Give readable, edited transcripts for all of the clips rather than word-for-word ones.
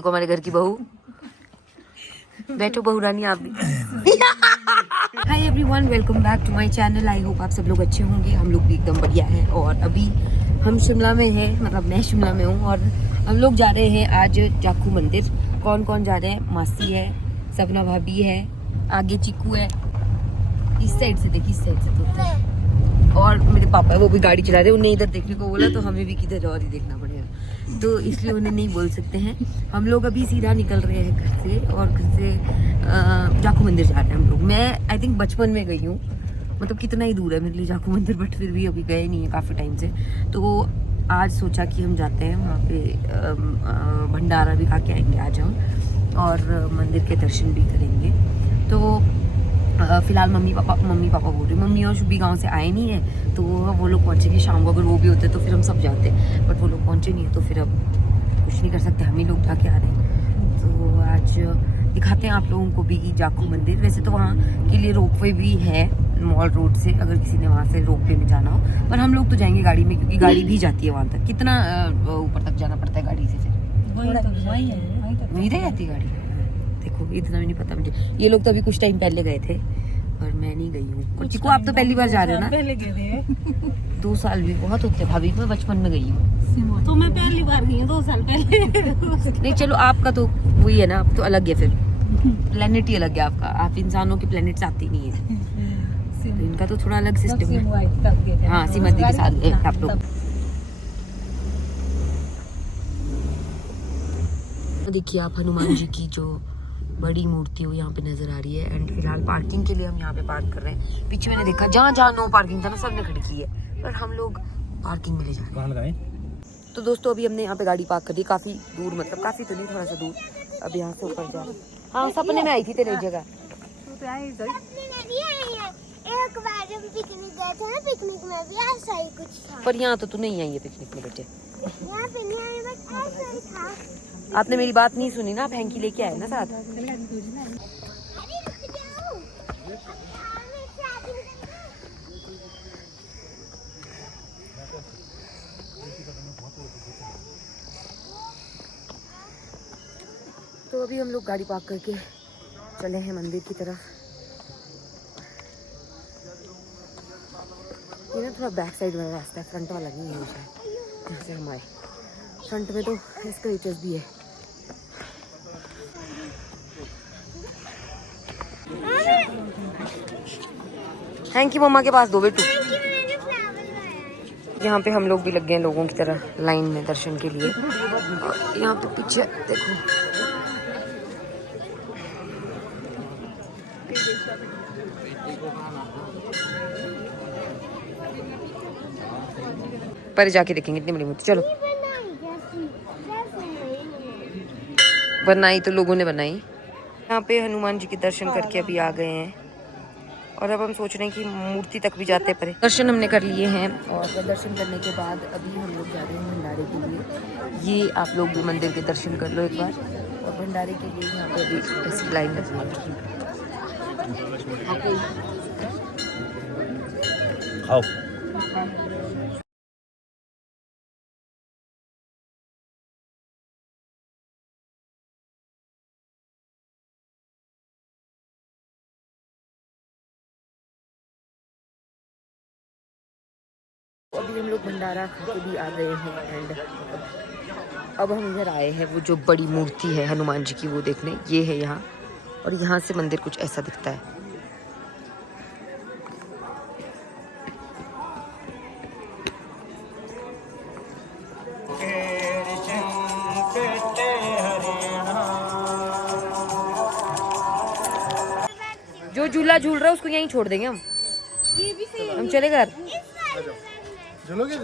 देखो हमारे घर की बहू। बैठो बहू रानी आप भी। Hi everyone, welcome back to my channel. I hope आप सब लोग अच्छे होंगे। हम लोग भी एकदम बढ़िया हैं। और अभी हम शिमला में हैं, मतलब मैं शिमला में हूँ। और हम लोग जा रहे हैं आज जाखू मंदिर। कौन कौन जा रहे हैं? मासी है, सपना भाभी है, आगे चिक्कू है, इस साइड से देखिए, इस साइड से तो, और मेरे पापा है, वो भी गाड़ी चला रहे हैं। उन्हें इधर देखने को बोला तो हमें भी किधर और ही देखना पड़ेगा, तो इसलिए उन्हें नहीं बोल सकते हैं। हम लोग अभी सीधा निकल रहे हैं घर से, और घर से जाखू मंदिर जा रहे हैं हम लोग। मैं आई थिंक बचपन में गई हूँ, मतलब कितना ही दूर है मेरे लिए जाखू मंदिर, बट फिर भी अभी गए नहीं है काफ़ी टाइम से। तो आज सोचा कि हम जाते हैं वहाँ पे, भंडारा भी खा के आएंगे आज हम, और मंदिर के दर्शन भी करेंगे। तो फिलहाल मम्मी पापा बोल रहे, मम्मी और शुभी गांव से आए नहीं है, तो वो लोग पहुंचेंगे शाम को। अगर वो भी होते तो फिर हम सब जाते, बट वो लोग पहुंचे नहीं है, तो फिर अब कुछ नहीं कर सकते, हम ही लोग जाके आ रहे हैं। तो आज दिखाते हैं आप लोगों को भी जाखू मंदिर। वैसे तो वहाँ के लिए रोपवे भी है मॉल रोड से, अगर किसी ने वहाँ से रोपवे में जाना हो, पर हम लोग तो जाएंगे गाड़ी में, क्योंकि गाड़ी भी जाती है वहाँ तक। कितना ऊपर तक जाना पड़ता है गाड़ी से? फिर वहीं रह जाती है गाड़ी। देखो इतना भी नहीं पता मुझे। ये लोग तो अभी कुछ टाइम पहले गए थे, और मैं नहीं गई हूँ। और चिक्कू आप तो पहली बार जा रहे हो ना? पहले गए थे। 2 साल भी बहुत होते भाभी, मैं बचपन में गई हूँ। तो मैं पहली बार गई हूँ 2 साल पहले। नहीं चलो, आपका तो वही है ना, आप तो अलग है, फिर प्लेनेट ही अलग है आपका। आप इंसानों के प्लेनेट से आते नहीं है, तो इनका तो थोड़ा अलग सिस्टम है। हाँ, सीमंदी के साथ गए आप लोग। देखिए आप हनुमान जी की जो बड़ी मूर्ति वो यहाँ पे नजर आ रही है। एंड फिलहाल पार्किंग के लिए हम यहाँ पे पार्क कर रहे हैं। पीछे मैंने देखा जहाँ जहाँ नो पार्किंग था ना, सबने खड़ी की है, पर हम लोग पार्किंग में ले जा रहे हैं। तो दोस्तों अभी हमने यहाँ पे गाड़ी पार्क कर दी, काफी दूर, मतलब काफी तो नहीं, थोड़ा सा दूर। अब यहाँ से ऊपर जा। हाँ, सपने में आई थी तेरे जगह। एक बार जब पिकनिक गए थे ना, पिकनिक में भी ऐसा ही कुछ था। पर यहाँ तो तू नहीं आई है पिकनिक में बेटे। यहाँ पे नहीं आए, बस ऐसा ही था। आपने मेरी बात नहीं सुनी ना, आप हैंकी लेके आए ना साथ। अरे रुक जाओ। तो अभी हम लोग गाड़ी पार्क करके चले हैं मंदिर की तरफ। ये ना थोड़ा बैक साइड वाला रास्ता है, फ्रंट वाला नहीं है शायद। यहाँ से हम आए, फ्रंट में तो एस्केलेटर्स भी है। थैंक यू मम्मा के पास दो बेटू। यहाँ पे हम लोग भी लग गए हैं लोगों की तरह लाइन में दर्शन के लिए। और यहाँ पे पीछे देखो, पर जाके देखेंगे इतनी बड़ी मूर्ति। चलो, बनाई तो लोगों ने बनाई। यहाँ पे हनुमान जी के दर्शन करके अभी आ गए हैं, और अब हम सोच रहे हैं कि मूर्ति तक भी जाते पड़े। दर्शन हमने कर लिए हैं, और दर्शन करने के बाद अभी हम लोग जा रहे हैं भंडारे के लिए। ये आप लोग भी मंदिर के दर्शन कर लो एक बार, और भंडारे के लिए यहाँ पे अभी ऐसी लाइन लगी है। खाओ। अभी हम लोग भंडारा खा के भी आ गए हैं। एंड अब हम इधर आए हैं वो जो बड़ी मूर्ति है हनुमान जी की, वो देखने। ये है यहाँ, और यहाँ से मंदिर कुछ ऐसा दिखता है। जो झूला झूल रहा है उसको यहीं छोड़ देंगे हम। हम चले घर। चलोगे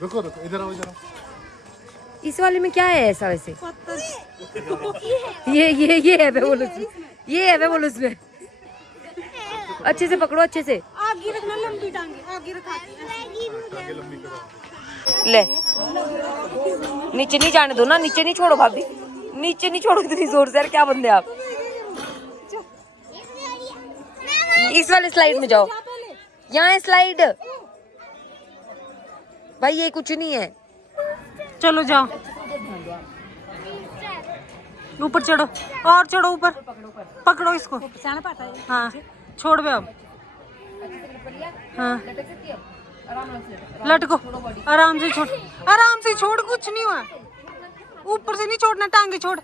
रुको इधर आओ, इधर आओ। इस वाले में क्या है ऐसा? वैसे ये है वे बोलो, ये है वे बोलो उसमें। अच्छे से पकड़ो, अच्छे से। आगे रखना, लंबी टांगे आगे रखा। ले, नीचे नहीं जाने दो ना, नीचे नहीं छोड़ो भाभी, नीचे नहीं छोड़ो इतनी जोर से। यार क्या बंदे आप। इस वाले स्लाइड में जाओ, यहाँ है स्लाइड। भाई ये कुछ नहीं है, चलो जाओ। ऊपर चढ़ो और चढ़ो ऊपर, पकड़ो इसको। हाँ छोड़ बे अब। हाँ लटको, आराम से छोड़, आराम से छोड़, कुछ नहीं हुआ। ऊपर से नहीं छोड़ना, टांगे छोड़।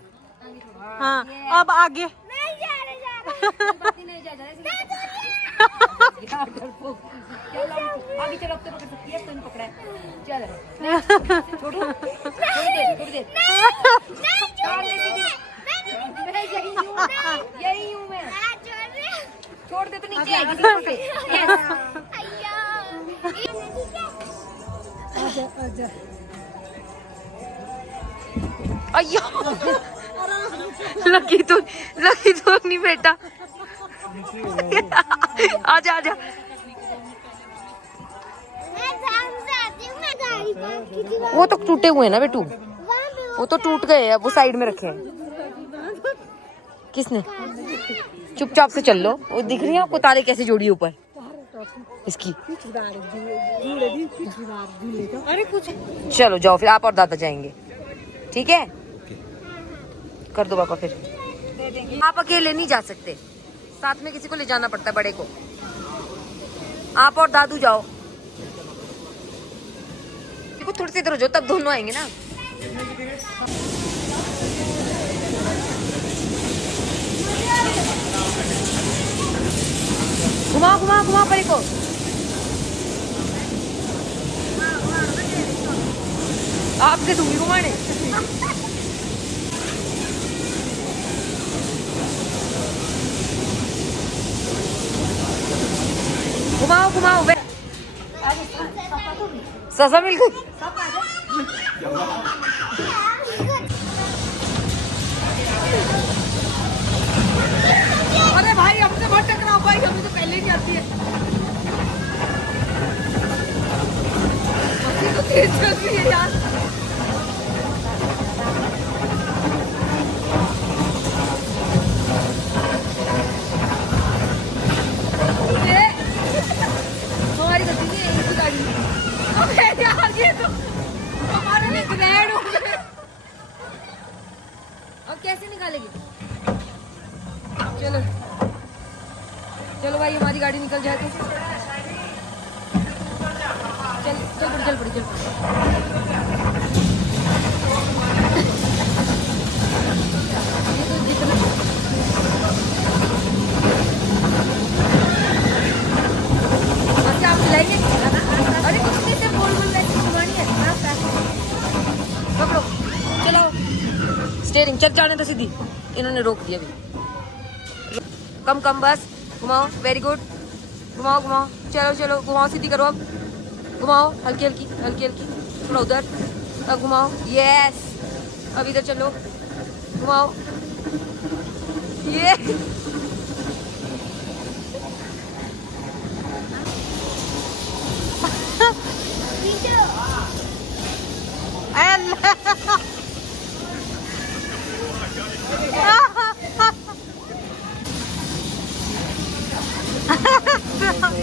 हाँ अब आगे। आगे चलो, अब तो पकड़ सकती है, तो पकड़ा है। चल छोड़ो, छोड़ दे। यही हूँ मैं, छोड़ दे तो नीचे आएगी। छोड़ दे। अय्यो लकी तो नहीं बेटा। आजा आजा। वो तो टूटे हुए हैं ना बेटू, वो तो टूट गए हैं, वो साइड में रखे हैं। किसने? चुपचाप से चल लो। वो दिख रही है आपको तारे कैसे जोड़ी ऊपर इसकी? अरे कुछ चलो जाओ फिर, आप और दादा जाएंगे, ठीक है? कर दो पापा फिर। आप अकेले नहीं जा सकते, साथ में किसी को ले जाना पड़ता है, बड़े को। आप और दादू जाओ। देखो थोड़ी सी इधर हो जाओ, तब दोनों आएंगे ना। घुमाओ घुमाओ घुमाओ परी को। आपके दूंगी घुमाने। घुमाओ घुमाओ। ससा मिल गई। अरे भाई हमसे बहुत टकराओ भाई, हमें तो पहले नहीं आती है। तो तेज चल रही है यार। हमारी गति नहीं है इसी गाड़ी में। अबे यार ये तो हमारे लिए ग्रैंड हो गए। अब कैसे निकालेगी? चलो चलो भाई, हमारी गाड़ी निकल जाए तो चल पड़ी। ये तो जितना अच्छा आप खिलाएंगे। अरे कुछ नहीं, सिर्फ बोल वैसे घुमानी है। पकड़ो, चलो स्टीयरिंग, चल जाने तो सीधी। इन्होंने रोक दिया अभी। कम बस, घुमाओ, वेरी गुड। घुमाओ, चलो घुमाओ, सीधी करो अब। घुमाओ, हल्की थोड़ा उधर, अब घुमाओ, यस। अब इधर चलो, घुमाओ, ये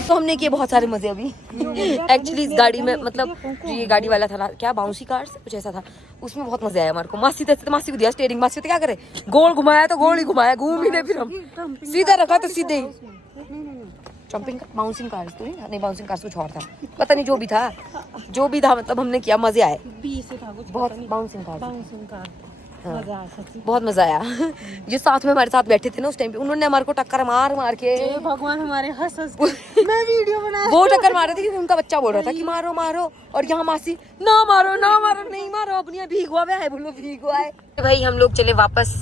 तो हमने किए बहुत सारे मजे अभी। एक्चुअली इस गाड़ी में, मतलब जो ये गाड़ी वाला था ना, क्या बाउंसी कार्स कुछ ऐसा था, उसमें बहुत मजा आया हमारे को। मासी तो मासी को दिया स्टीयरिंग, मासी तो क्या करे, गोल घुमाया तो गोल ही घुमाया, घूम ही नहीं, फिर हम सीधा रखा तो सीधे ही। जंपिंग बाउंसिंग कार्स तो नहीं, बाउंसिंग कार्स कुछ और था, पता नहीं, जो भी था मतलब हमने किया, मजे आए बहुत। बाउंसिंग कार बहुत मजा आया। जो साथ में हमारे साथ बैठे थे ना उस टाइम पे, उन्होंने हमारे को टक्कर मार के, भगवान हमारे हंस के मैं वीडियो बना, वो टक्कर मार रहे थे क्योंकि उनका बच्चा बोल रहा था कि मारो, और यहाँ मासी ना मारो, नहीं मारो, अपनी भीग हुआ है, बोलो भीग हुआ है। भाई हम लोग चले वापस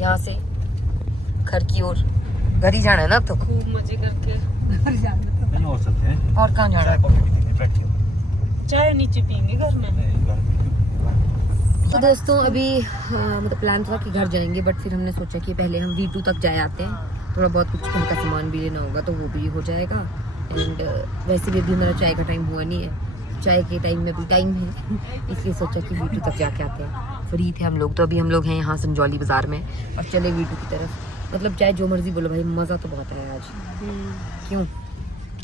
यहाँ से घर की ओर। घर ही जाना है ना अब तो, खूब मजे करके घर जाना और कहाँ जाना है? चाय नीचे पियेंगे घर में। तो दोस्तों अभी मतलब प्लान था कि घर जाएंगे, बट फिर हमने सोचा कि पहले हम V2 तक जाए आते हैं, थोड़ा बहुत कुछ घर का सामान भी लेना होगा तो वो भी हो जाएगा। एंड वैसे भी अभी मेरा चाय का टाइम हुआ नहीं है, चाय के टाइम में भी टाइम है, इसलिए सोचा कि V2 तक जाके आते हैं। फ्री थे हम लोग, तो अभी हम लोग हैं यहाँ संजौली बाजार में और चले V2 की तरफ। मतलब चाहे जो मर्जी बोलो भाई, मज़ा तो बहुत आया आज। क्यों,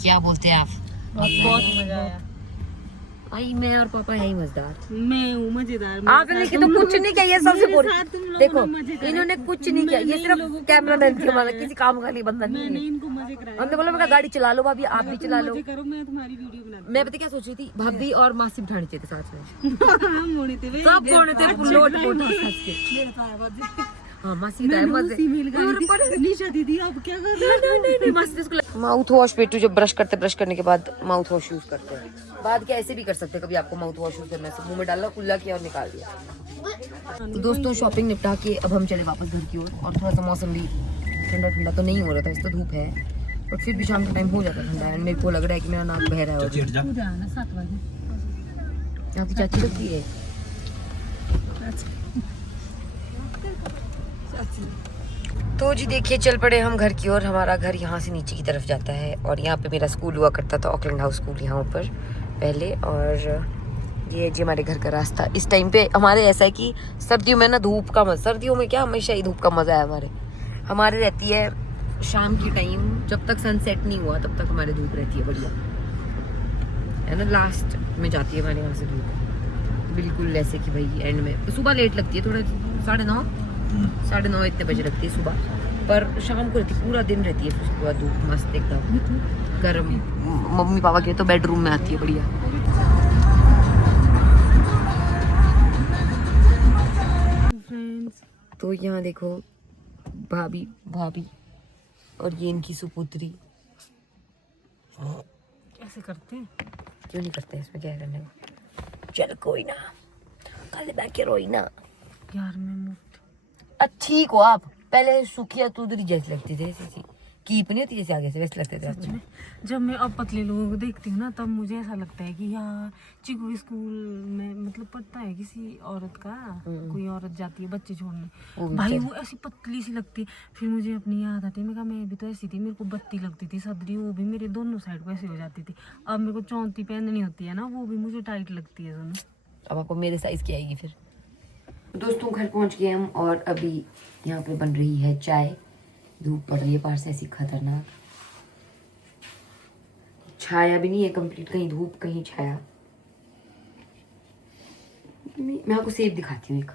क्या बोलते हैं आप? बहुत मजा आया। भाई मैं और पापा है ही मजेदार। मैं हूँ मजेदार। आपने तो कुछ नहीं किया, ये सबसे मेरे बोल साथ तुम लोगों देखो ने मजे करे। इन्होंने कुछ नहीं किया, ये सिर्फ कैमरा मैन थी हमारा, किसी काम का नहीं बंदा नहीं मैंने है। इनको मजे कराए। हमने बोला मैं गाड़ी चला लो भाभी, आप भी चला लो। मजे करो, मैं तुम्हारी वीडियो बना मैं पता क्या सोच रही थी, भाभी और मासी बिठाने चाहिए थे साथ में। हम होने थे वे। सब होने थे लोट पोट हंस के। हाँ मासी का मजे। निशा दीदी अब क्या कर रहे हो? माउथ वॉश पेटू जब ब्रश करने के बाद माउथ वॉश यूज करते हैं। बाद क्या ऐसे भी कर सकते हैं, कभी आपको माउथ वॉश यूज करना है, मुंह में डाला, कुल्ला किया और निकाल दिया। तो दोस्तों शॉपिंग निपटा के अब हम चले वापस घर की ओर। और थोड़ा सा मौसम भी ठंडा ठंडा तो नहीं हो रहा था, इस तो धूप है, बट फिर भी शाम का टाइम हो जाता ठंडा है। मेरे को लग रहा है कि मेरा नाक बह रहा है। और आपकी चाची लगती है। तो जी देखिए चल पड़े हम घर की ओर। हमारा घर यहाँ से नीचे की तरफ जाता है और यहाँ पे मेरा स्कूल हुआ करता था, ऑकलैंड हाउस स्कूल यहाँ ऊपर पहले। और ये जी हमारे घर का रास्ता। इस टाइम पे हमारे ऐसा है कि सर्दियों में ना धूप का मजा, सर्दियों में क्या हमेशा ही धूप का मजा है हमारे रहती है शाम की टाइम, जब तक सनसेट नहीं हुआ तब तक हमारे धूप रहती है बढ़िया, है ना। लास्ट में जाती है हमारे यहाँ से धूप, बिल्कुल ऐसे कि भाई एंड में। सुबह लेट लगती है थोड़ा, 9:30 इतने बजे लगती है सुबह, पर शाम को रहती है, पूरा दिन रहती है। फिर उसके बाद धूप मस्त एकदम गर्म। मम्मी पापा के तो बेडरूम में आती है बढ़िया। तो यहाँ देखो भाभी और ये इनकी सुपुत्री। कैसे करते हैं? क्यों नहीं करते, इसमें क्या है करने को। चल कोई ना, कल बैठे रोई ना यार मैं अच्छी को आप पहले सुखिया तुदरी जैसी लगती थी, ऐसी कीप नहीं होती जैसे आगे से वैसे लगते थे आपको। जब मैं अब पतले लोगों को देखती हूँ ना, तब मुझे ऐसा लगता है कि यार चिकू स्कूल में मतलब पढ़ता है किसी औरत का, कोई औरत जाती है बच्चे छोड़ने, भाई वो ऐसी पतली सी लगती है। फिर मुझे अपनी याद आती है, मैं कहा मैं भी तो ऐसी थी, मेरे को बत्ती लगती थी सदरी, वो भी मेरे दोनों साइड को ऐसे हो जाती थी। अब मेरे को 34 पहननी होती है ना, वो भी मुझे टाइट लगती है दोनों। अब आपको मेरे साइज की आएगी फिर। दोस्तों घर पहुंच गए हम और अभी यहाँ पे बन रही है चाय। धूप पड़ रही है बाहर से ऐसी खतरनाक, छाया भी नहीं है कंप्लीट, कहीं धूप कहीं छाया। मैं आपको सेब दिखाती हूँ एक,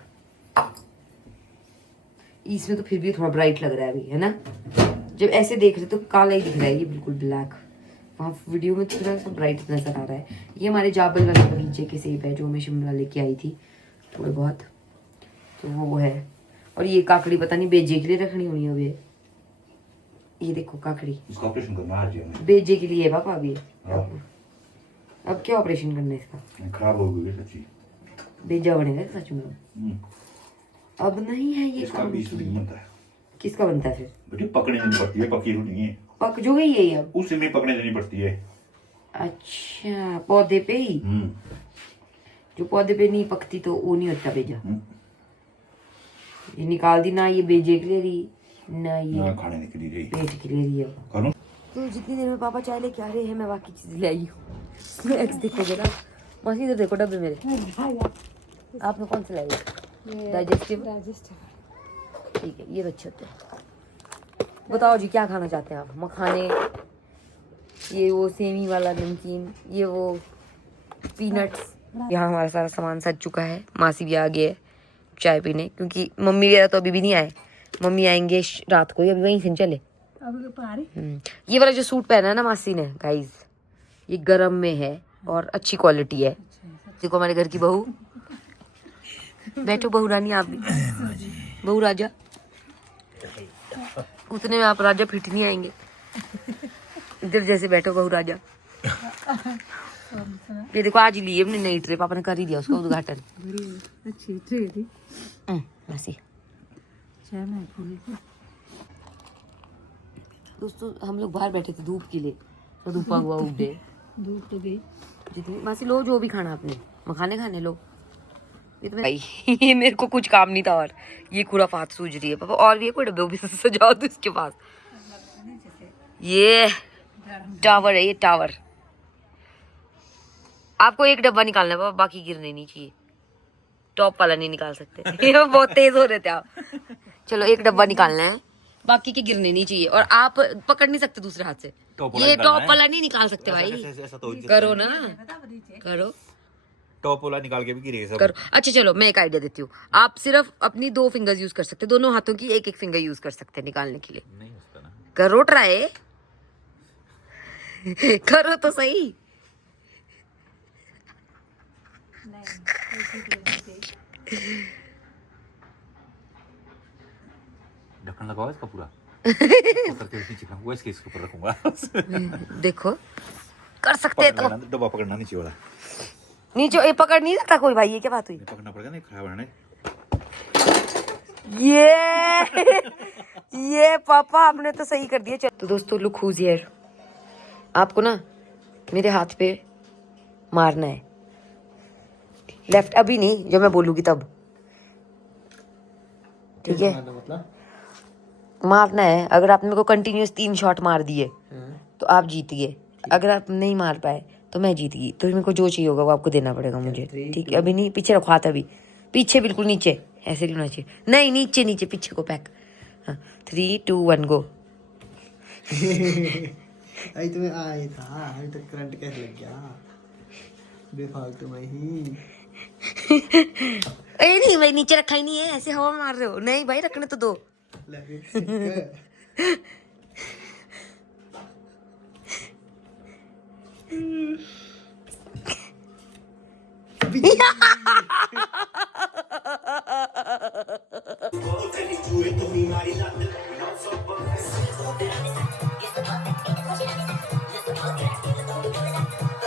इसमें तो फिर भी थोड़ा ब्राइट लग रहा है अभी, है ना। जब ऐसे देख रहे तो काला ही दिख रहा है, ये बिल्कुल ब्लैक। वहाँ वीडियो में थोड़ा सा ब्राइट नजर आ रहा है। ये हमारे जाबल वाले बगीचे के सेब है जो मैं शिमला लेके आई थी थोड़े बहुत, तो वो है। और ये काकड़ी पता नहीं बेचे के लिए रखनी होनी है अभी। ये देखो काकड़ी, इसका ऑपरेशन करना आज है, बेचे के लिए पापा अभी। अब क्या ऑपरेशन करना है इसका, खराब हो गई सच्ची, बेजा बनेगा सच में। अब नहीं है ये इसका बीज नहीं बनता है। किसका बनता है फिर? बेटी पकड़ने देनी पड़ती है, पकी नहीं है, पक जो गई है ये अब, उसी में पकड़ने देनी पड़ती है। अच्छा पौधे पे ही, जो पौधे पे नहीं पकती तो वो नहीं होता बेजा। ये निकाल दी ना, ये बेजे के लिए रही ना, ये खाने के लिए पेट के लिए रही है। करो तो जितनी देर में पापा चाय लेके आ रहे हैं मैं बाकी चीजें ले आई हूँ। एक्स देखो जरा, मासी इधर देखो डब्बे मेरे। आपने कौन से लाए? डाइजेस्टिव। ठीक है ये तो अच्छे होते हैं। बताओ जी क्या खाना चाहते हैं आप? मखाने, ये वो सेमी वाला नमकीन, ये वो पीनट्स। यहाँ हमारा सारा सामान सज चुका है। मासी भी आ गई है चाय पीने, क्योंकि मम्मी वगैरह तो अभी भी नहीं आए, मम्मी आएंगे रात को ही, अभी वहीं से चले। ये वाला जो सूट पहना है ना मासी ने गाइस, ये गरम में है और अच्छी क्वालिटी है। देखो हमारे घर की बहू, बैठो बहू रानी, आप भी बहू राजा। उतने में आप राजा फिट नहीं आएंगे, इधर जैसे बैठो बहू राजा। ये देखो आज लिए हमने नई ट्रे, पापा ने कर ही दिया उसका उद्घाटन। अच्छी ट्रे थी मासी। दोस्तों हम लोग बाहर बैठे थे धूप के लिए, तो धूपा हुआ उड़े, धूप तो गई जितनी। मासी लो जो भी खाना आपने, मखाने खाने लो। ये तो भाई ये मेरे को कुछ काम नहीं था। और ये खुराफात सूझ रही है पापा, और भी है कोई डब्बे भी सजाओ तो इसके पास। ये टावर है, ये टावर। आपको एक डब्बा निकालना है पापा, बाकी गिरने नहीं चाहिए। टॉप वाला नहीं निकाल सकते ये बहुत तेज हो रहे थे आप। चलो एक डब्बा निकालना है, बाकी के गिरने नहीं चाहिए। और आप पकड़ नहीं सकते दूसरे हाथ से, ये टॉप वाला नहीं निकाल सकते भाई। करो ना, करो। टॉप वाला निकाल के भी गिरेगा सब। करो। अच्छा चलो मैं एक आइडिया देती हूँ, आप सिर्फ अपनी 2 फिंगर्स यूज कर सकते, दोनों हाथों की एक एक फिंगर यूज कर सकते हैं निकालने के लिए। नहीं होता ना। करो ट्राई करो तो सही। ढक्कन लगाओ इसका पूरा करके नीचे वो इसके ऊपर रखूंगा। देखो कर सकते तो। डब्बा पकड़ना नीचे वाला, नीचे ये पकड़ नहीं सकता कोई भाई, ये क्या बात हुई? पकड़ना पड़ेगा नहीं खराब होने। ये पापा आपने तो सही कर दिया। तो दोस्तों लुक हुज हियर, आपको ना मेरे हाथ पे मारना है लेफ्ट, अभी नहीं जब मैं बोलूंगी तब, ठीक है? मतलब मारना है। अगर आपने मेरे को कंटिन्यूअस 3 शॉट मार दिए तो आप जीत गए, अगर आप नहीं मार पाए तो मैं जीत गई। तो मेरे को जो चाहिए होगा वो आपको देना पड़ेगा मुझे, ठीक है? अभी नहीं, पीछे रखो हाथ, अभी पीछे बिल्कुल नीचे, ऐसे नहीं होना चाहिए, नहीं नीचे नीचे पीछे को पैक। हाँ 3 2 1 गो। अभी तुम्हें आया था, अभी तक करंट कैसे लग गया बेफालतू में ही। ए नहीं भाई नीचे रखा ही नहीं है, ऐसे हवा मार रहे हो। नहीं भाई रखने तो दो।